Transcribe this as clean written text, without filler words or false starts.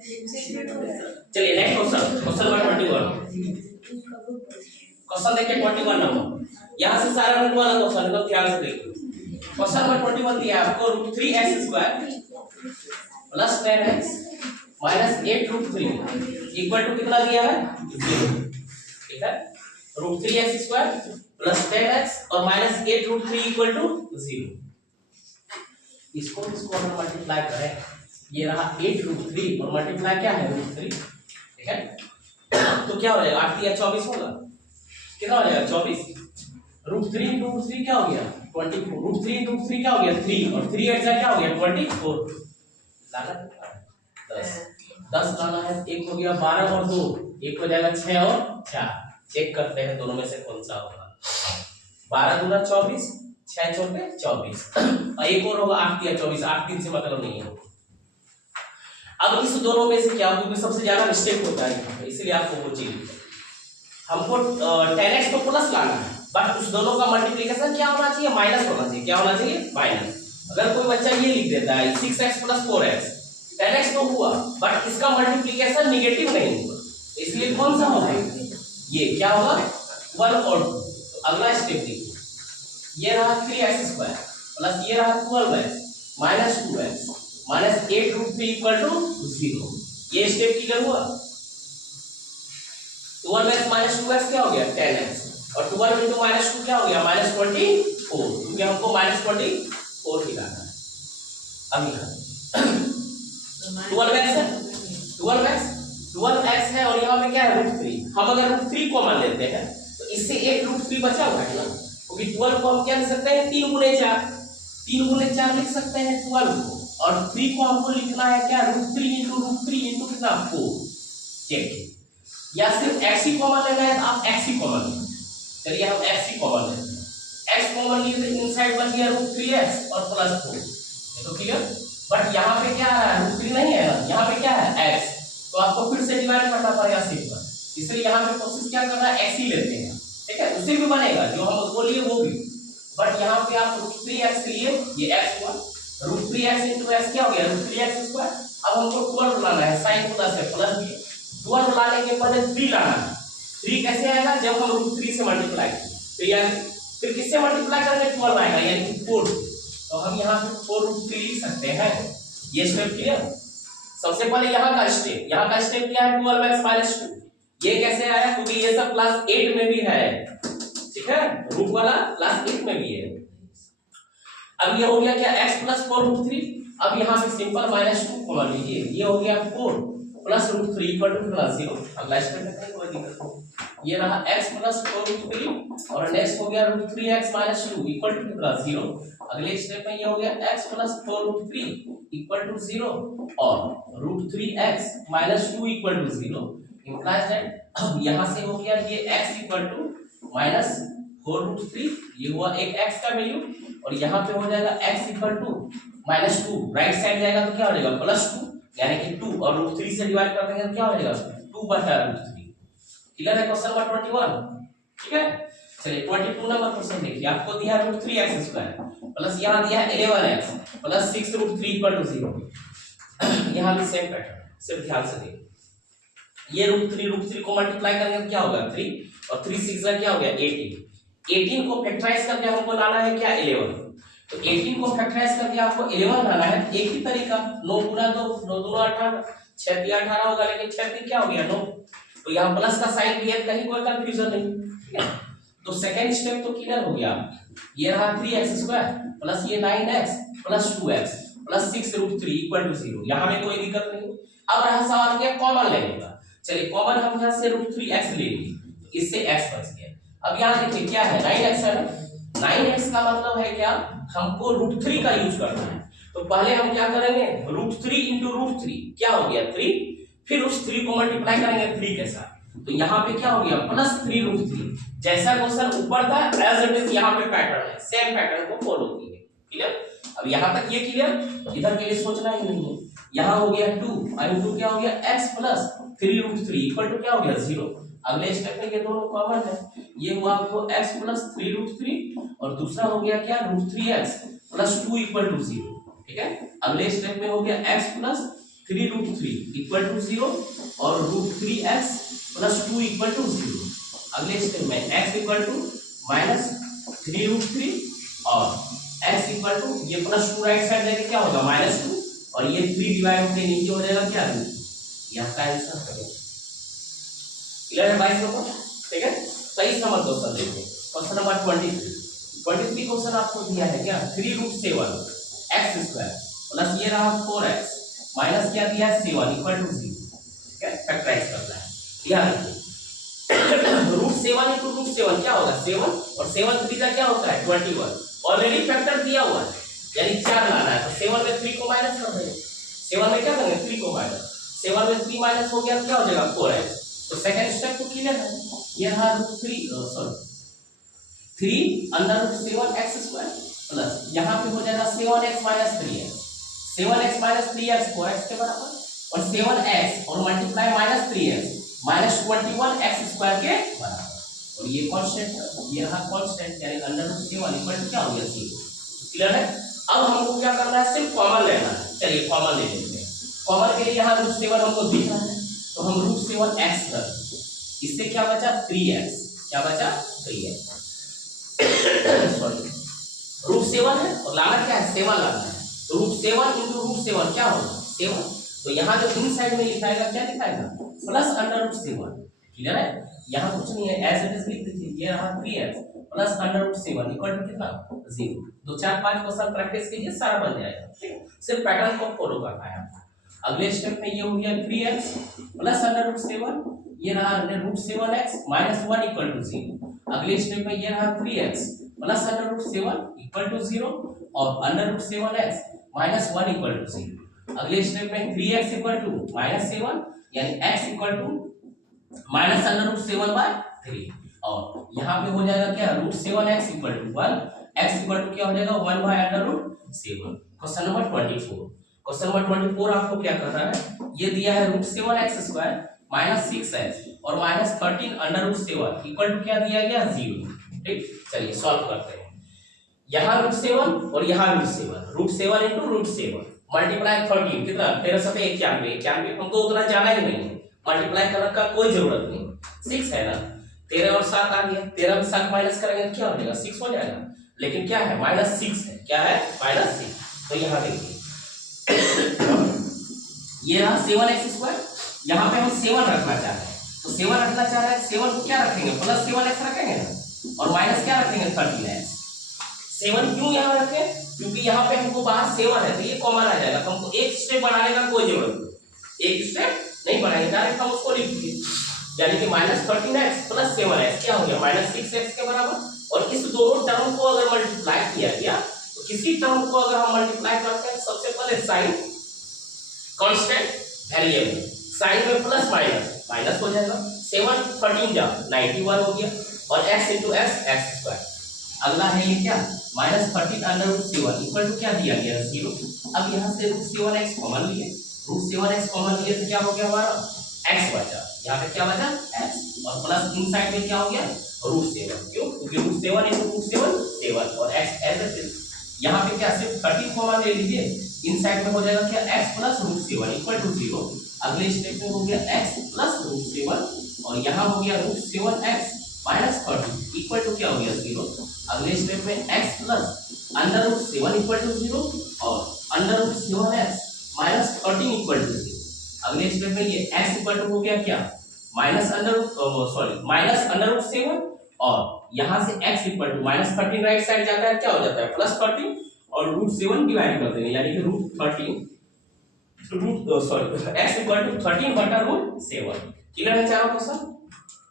चलिए next question, question number 21। Question देखिए 21 number, यहाँ से सारा रूट वाला क्वेश्चन है, तो ध्यान से देखिए। क्वेश्चन नंबर 21 दिया है आपको, √3x² plus 10x minus 8√3 equal to कितना दिया है 0। ठीक है, √3x² प्लस 10x और माइनस 8√3 इक्वल टू 0। इसको अगर मल्टीप्लाई करें, ये रहा 8√3 और मल्टीप्लाई क्या है √3। ठीक है, तो क्या हो जाएगा 8 या 24 होगा, कितना हो जाएगा 24। √3 into √3 क्या हो गया 24, √3 into √3 क्या हो गया 3 और 3 8 क्या हो गया 24। लाना 10 लाना है, एक हो गया 12 और 2, एक हो जाएगा 6 और 4। चेक करते हैं दोनों में से कौन सा होगा। 12 दूना 24, 6 चौके 24 और एक और होगा 8 या 24, 8 3 से मतलब नहीं है। अब इस दोनों में से क्या, क्योंकि सबसे ज्यादा मिस्टेक होता है इसलिए आपको वो चीज हमको 10x को प्लस लाना है, बट उस दोनों का मल्टीप्लिकेशन क्या होना चाहिए माइनस होना चाहिए। क्या होना चाहिए माइनस। अगर कोई बच्चा ये लिख देता है 6x + 4x, 10x तो हुआ बट इसका मल्टीप्लिकेशन नेगेटिव नहीं हुआ, इसलिए कौन सा होगा ये, क्या होगा 1 और 2। तो अगला स्टेप देखिए, ये रहा 3x² प्लस ये रहा 12x minus 2x minus 8√3 equal to 0। ये स्टेप क्लियर हुआ। 12x माइनस 2x क्या हो गया 10x और 12 into -2 क्या हो गया -24, क्योंकि हमको -24 ही लाना है। अब यहाँ 12x है, 12x है और यहाँ पे क्या है √3। हम अगर √3 को मान लेते हैं तो इससे एक √3 बचा हुआ है ना, क्योंकि 12 को हम क्या लिख सकते हैं 3 गुने 4, 3 गुने 4 लिख सकते हैं 12 को, और 3 को हमको लिखना है क्या √3 into कितना 4। चेक, या सिर्फ x ही कॉमन लेना है तो आप x ही कॉमन लें। चलिए हम x ही कॉमन लेते हैं, x कॉमन लिए तो इनसाइड बच गया √3x और प्लस 4। ये तो क्लियर। बट यहाँ पे क्या आ रहा है √3 नहीं है ना, यहाँ पे क्या है x, तो आपको फिर से डिवाइड करना पड़ेगा सिंपल, इसलिए यहाँ पे कोशिश क्या करना है x ही लेते हैं। ठीक है, उससे भी बनेगा जो हम उसको लिए वो भी, बट यहाँ पे आप √3x लिए, ये x हुआ, √3x into x क्या हो गया √3x²। अब हमको 12 लाना है, साइन प्लस है प्लस भी, 12 लाने के बाद 3 लाना है। 3 कैसे आएगा जब हम √3 से मल्टीप्लाई करें, तो यानी फिर किससे मल्टीप्लाई करेंगे 12 आएगा यानी कि 4, तो हम यहाँ पे 4√3 लिख सकते हैं। ये स्टेप क्लियर। सबसे पहले यहाँ का स्टेप क्या है 12x - 2। ये कैसे आया, क्योंकि ये सब क्लास 8 में भी है। ठीक है, रूट वाला क्लास 8 में भी है। अब ये हो गया क्या x + 4√3। अब यहाँ पे सिंपल -2 को मान लीजिए, ये हो गया 4 + √3 इक्वल टू 0। अगला स्टेप में कहीं कोई दिक्कत नहीं, ये रहा x + 4√3 और नेक्स्ट हो गया √3x - 2 इक्वल टू 0। अगले स्टेप में ये हो गया x + 4√3 इक्वल टू 0 और √3x - 2 equal to 0। Implies that यहाँ से हो गया ये x इक्वल टू -4√3, ये हुआ एक x का वैल्यू, और यहाँ पे हो जाएगा x equal to -2, right side जाएगा तो क्या हो जाएगा +2 यानी कि 2, और √3 से डिवाइड कर देंगे तो क्या हो जाएगा 2/√3। क्लियर है क्वेश्चन नंबर 21। ठीक है, चलिए 22 नंबर क्वेश्चन देखिए, आपको दिया है √3x² प्लस यहाँ दिया है 11x प्लस 6√3 इक्वल टू 0। यहाँ भी सेम पैटर्न, सिर्फ ध्यान से देखिए, ये √3 को मल्टीप्लाई करेंगे तो क्या होगा 3 और 3 6 क्या हो गया 18 को फैक्टराइज करके हमको लाना है क्या 11। तो 18 को फैक्टराइज करके आपको 11 लाना है। एक ही तरीका 9 गुना 2 9 दूना 18 6 3 18 होगा, लेकिन 6 3 क्या हो गया 9, तो यहाँ प्लस का साइन भी है, कहीं कोई कंफ्यूजन नहीं। ठीक है, तो सेकंड स्टेप तो क्लियर हो गया। ये रहा 3x² प्लस ये 9x plus 2x plus 6√3 equal to 0। यहाँ में कोई दिक्कत नहीं। अब रहा सवाल क्या कॉमन लेने का। चलिए कॉमन हम यहाँ से √3x ले लेंगे, तो इससे x बच गया। अब यहाँ देखिए क्या है 9x है, 9x का मतलब है क्या हमको √3 का यूज करना है। तो पहले हम क्या करेंगे √3 into √3 क्या हो गया 3, फिर उस 3 को मल्टीप्लाई करेंगे 3 के साथ, तो यहाँ पे क्या हो गया +3√3। जैसा क्वेश्चन ऊपर था एज इट इज यहाँ पे पैटर्न है, सेम पैटर्न को फॉलो कीजिए। क्लियर। अब यहाँ तक ये क्लियर, इधर के लिए सोचना ही नहीं है। यहाँ हो गया 2 और 2 क्या हो गया x + 3√3 इक्वल टू क्या हो गया 0। अगले स्टेप में ये दोनों कॉमन है, ये हुआ आपको x + 3√3 और दूसरा हो गया क्या √3x + 2 इक्वल टू 0। ठीक है, अगले स्टेप में हो गया x + 3√3 इक्वल टू 0 और √3x प्लस 2 इक्वल टू 0। अगले स्टेप में x इक्वल टू माइनस 3√3 और x इक्वल टू ये प्लस 2 राइट साइड देके क्या होगा -2 और ये 3 डिवाइड होके नीचे हो जाएगा क्या रूट। यहाँ का आंसर करें। क्लियर है 22 लोगों को? ठीक है, सही समझ दो सर। देखिए क्वेश्चन नंबर 23 क्वेश्चन आपको दिया है क्या 3√7 x² प्लस ये रहा 4x माइनस क्या दिया है 7 इक्वल टू 0। ठीक है, फैक्टराइज करना है। ध्यान रखिए √7 into √7 क्या होगा 7 और 7 3 का क्या होता है 21। ऑलरेडी फैक्टर दिया हुआ है यानी 4 लाना है तो 7 में 3 को माइनस कर देंगे। 7 में क्या करेंगे 3 को माइनस, 7 में 3 माइनस हो गया क्या हो जाएगा 4x। तो सेकंड स्टेप तो क्लियर है। ये रहा 3 अंडर रूट 7x² प्लस यहाँ पे हो जाएगा 7x minus 3x, 7x minus 3x 4x के बराबर और 7x और multiply minus 3x minus 21x² के बराबर और ये कांस्टेंट है। ये रहा कांस्टेंट यानी अंडर रूट 7 इक्वल टू क्या हो गया 0। क्लियर है। अब हमको क्या करना है सिर्फ कॉमन लेना है। चलिए कॉमन ले लेते हैं। कॉमन के लिए यहाँ √7 हमको दिख रहा है तो हम √7x कर, इससे क्या बचा 3x, क्या बचा 3x सॉरी √7 है और लाना क्या है 7 लाना है तो √7 into √7 क्या होगा 7। तो यहाँ जो इन साइड में लिखाएगा क्या लिखाएगा प्लस अंडर रूट 7। क्लियर है, यहाँ कुछ नहीं है एज इट इज लिख दीजिए। ये रहा 3x plus under root 7 equal to कितना 0। 2 4 5 क्वेश्चन प्रैक्टिस कीजिए सारा बन जाएगा। ठीक, सिर्फ पैटर्न को फॉलो करना है। अगले स्टेप में ये हो गया 3x प्लस अंडर रूट 7, ये रहा √7x माइनस 1 इक्वल टू 0। अगले स्टेप में ये रहा 3x plus under root 7 equal to 0 और under root 7x minus 1 equal to 0। अगले स्टेप में 3x इक्वल टू माइनस 7 यानी x equal to minus under root 7/3 और यहाँ पे हो जाएगा क्या √7x equal to 1, x equal to क्या हो जाएगा 1/√7। Question number 24। क्वेश्चन नंबर 24 आपको क्या करना है, ये दिया है √7x² माइनस 6x और minus 13 under root 7 equal to क्या दिया गया 0। ठीक, चलिए सॉल्व करते हैं। यहाँ √7 और यहाँ √7 into √7 मल्टीप्लाई 13 कितना 13 7 91 हमको उतना जाना ही नहीं है, मल्टीप्लाई करने का कोई जरूरत नहीं। 6 है ना, 13 और 7 आ गया, 13 में 7 माइनस करेंगे क्या हो जाएगा 6 हो जाएगा। लेकिन क्या है -6 है, क्या है -6। तो यहाँ देखिए ये रहा 7x², यहाँ पे हम 7 रखना चाह रहे हैं तो 7 रखना चाह रहे हैं 7 को क्या रखेंगे प्लस 7x रखेंगे ना और माइनस क्या रखेंगे 13x। 7 क्यों यहाँ रखे क्योंकि यहाँ पे हमको बाहर 7 है तो ये कॉमन आ जाएगा तो हमको एक स्टेप बनाने का कोई जरूरत नहीं, एक स्टेप नहीं बनाएंगे डायरेक्ट हम उसको लिख दिए यानी कि -13x प्लस 7x क्या हो गया -6x के बराबर। और इस दोनों टर्म को अगर मल्टीप्लाई किया गया तो किसी टर्म को अगर हम मल्टीप्लाई करते हैं सबसे पहले साइन कांस्टेंट वेरिएबल साइन में प्लस माइनस हो जाएगा 7 13 जा 91 हो गया और x into x² अगला है ये क्या -13 अंडर रूट 7 इक्वल टू क्या दिया गया 0। अब यहाँ से √7x कॉमन लिए, √7x कॉमन लिए तो क्या हो गया हमारा x बचा, यहाँ पे क्या बचा x और प्लस इन साइड में क्या हो गया √7 क्यों क्योंकि √7 into √7 7 और x एज इट इज। यहाँ पे क्या सिर्फ 13 कॉमन ले लीजिए, इन साइड में हो जाएगा क्या x प्लस √7 इक्वल टू 0। अगले स्टेप में हो गया x प्लस √7 और यहाँ हो गया √7x माइनस 13 इक्वल टू क्या हो गया 0। अगले स्टेप में x plus under root 7 equal to 0 और under root 7x minus 13 equal to 0। अगले स्टेप में ये x इक्वल टू हो गया क्या माइनस अंडर रूट 7 और यहाँ से x equal to -13 right side जाता है क्या हो जाता है +13 और √7 डिवाइड कर देंगे यानी कि x इक्वल टू 13/√7। क्लियर है चारों क्वेश्चन।